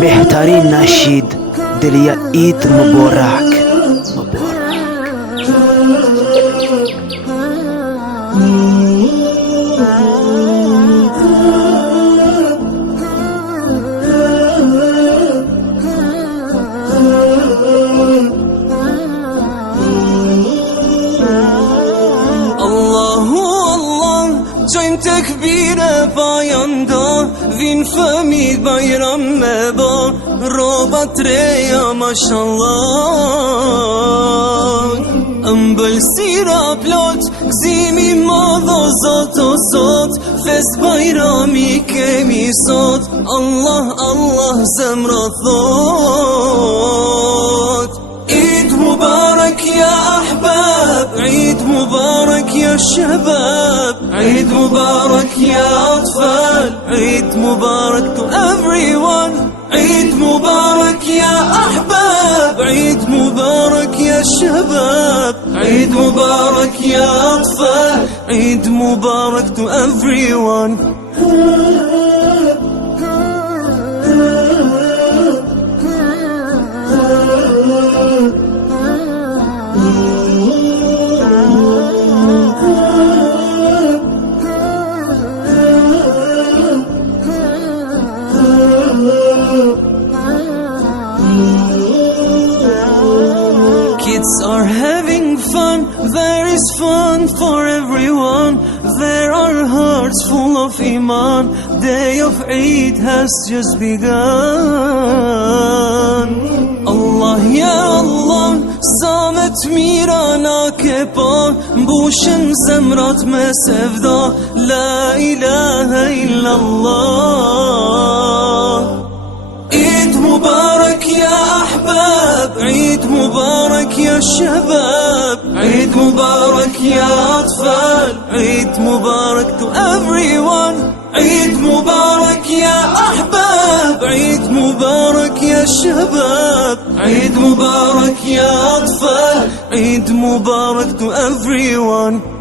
بهترین نشید دلیا عید مبارک. جایم تکبیر پایاندا وین فهمید bayram با روبات ریا ماشالله امبل سیرا پلوت زیمی مادا زات و صوت فس bayraمی که می صوت الله الله زمرا ثوت عيد مبارك يا أحباب عيد مبارك يا شباب عيد مبارك يا أطفال عيد مبارك to everyone عيد مبارك يا أحباب عيد مبارك يا شباب عيد مبارك يا أطفال عيد مبارك to everyone. Kids are having fun, there is fun for everyone. There are hearts full of iman, day of Eid has just begun. Allah ya Allah, samet mirana ke pa bushen zemrat me sevda, la ilaha illallah. Eid Mubarak ya ahbab, Eid Mubarak ya shabab, Eid Mubarak ya atfal, Eid Mubarak to everyone. Eid Mubarak ya ahbab, Eid Mubarak ya shabab, Eid Mubarak ya atfal, Eid Mubarak to everyone.